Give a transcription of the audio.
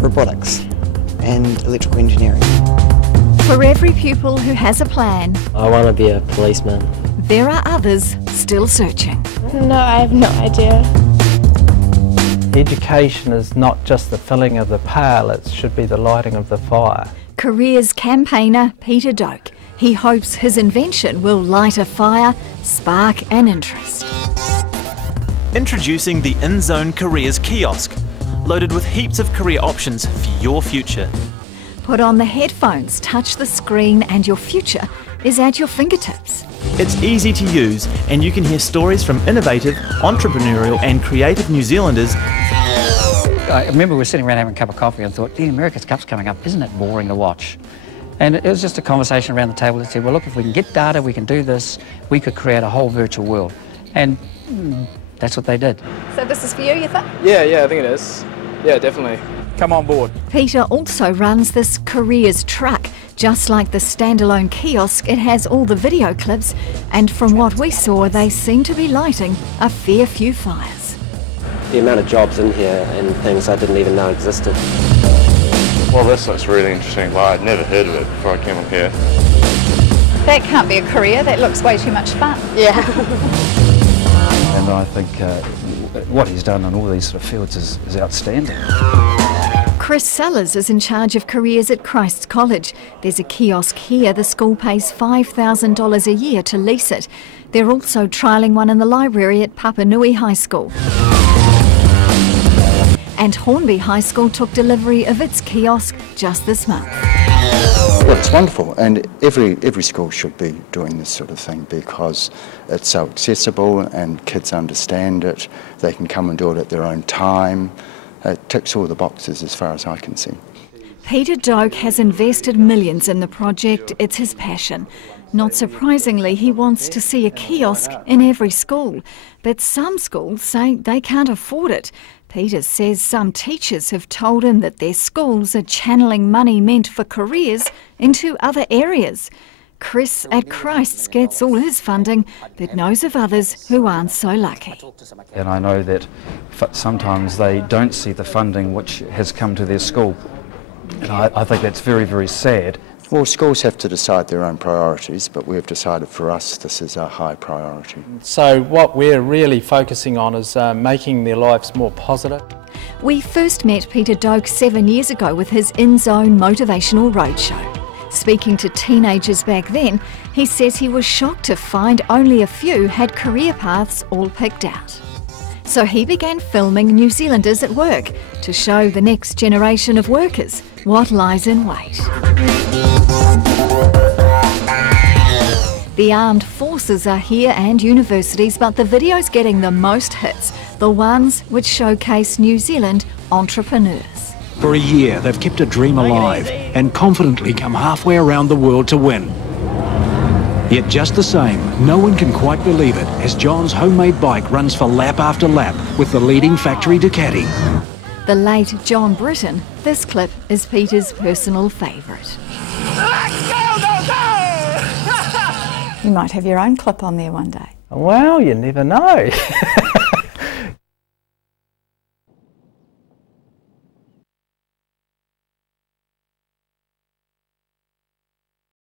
robotics and electrical engineering. For every pupil who has a plan, I want to be a policeman. there are others still searching. No, I have no idea. Education is not just the filling of the pail, it should be the lighting of the fire. Careers campaigner Peter Doak. He hopes his invention will light a fire, spark an interest. Introducing the Inzone Careers Kiosk, loaded with heaps of career options for your future. Put on the headphones, touch the screen, and your future is at your fingertips. It's easy to use, and you can hear stories from innovative, entrepreneurial and creative New Zealanders. I remember we were sitting around having a cup of coffee and thought, the America's Cup's coming up, isn't it boring to watch? And it was just a conversation around the table that said, well, look, if we can get data, we can do this, we could create a whole virtual world. And that's what they did. So this is for you, you think? Yeah, I think it is. Yeah, definitely. Come on board. Peter also runs this Careers truck. Just like the standalone kiosk, it has all the video clips, and from what we saw, they seem to be lighting a fair few fires. The amount of jobs in here and things I didn't even know existed. Well, this looks really interesting. Well, I'd never heard of it before I came up here. That can't be a career, that looks way too much fun. Yeah. And I think what he's done in all these sort of fields is outstanding. Chris Sellers is in charge of careers at Christ's College. There's a kiosk here. The school pays $5,000 a year to lease it. They're also trialling one in the library at Papanui High School. And Hornby High School took delivery of its kiosk just this month. Well, it's wonderful, and every school should be doing this sort of thing because it's so accessible and kids understand it. They can come and do it at their own time. It ticks all the boxes as far as I can see. Peter Doak has invested millions in the project. It's his passion. Not surprisingly, he wants to see a kiosk in every school. But some schools say they can't afford it. Peter says some teachers have told him that their schools are channeling money meant for careers into other areas. Chris at Christ's gets all his funding, but knows of others who aren't so lucky. And I know that sometimes they don't see the funding which has come to their school. And I think that's very, very sad. Well, schools have to decide their own priorities, but we've decided for us this is our high priority. So what we're really focusing on is making their lives more positive. We first met Peter Doak 7 years ago with his Inzone motivational roadshow. Speaking to teenagers back then, he says he was shocked to find only a few had career paths all picked out. So he began filming New Zealanders at work to show the next generation of workers what lies in wait. The armed forces are here and universities, but the video's getting the most hits, the ones which showcase New Zealand entrepreneurs. For a year, they've kept a dream alive and confidently come halfway around the world to win. Yet just the same, no one can quite believe it as John's homemade bike runs for lap after lap with the leading factory Ducati. The late John Britton, this clip is Peter's personal favourite. You might have your own clip on there one day. Well, you never know.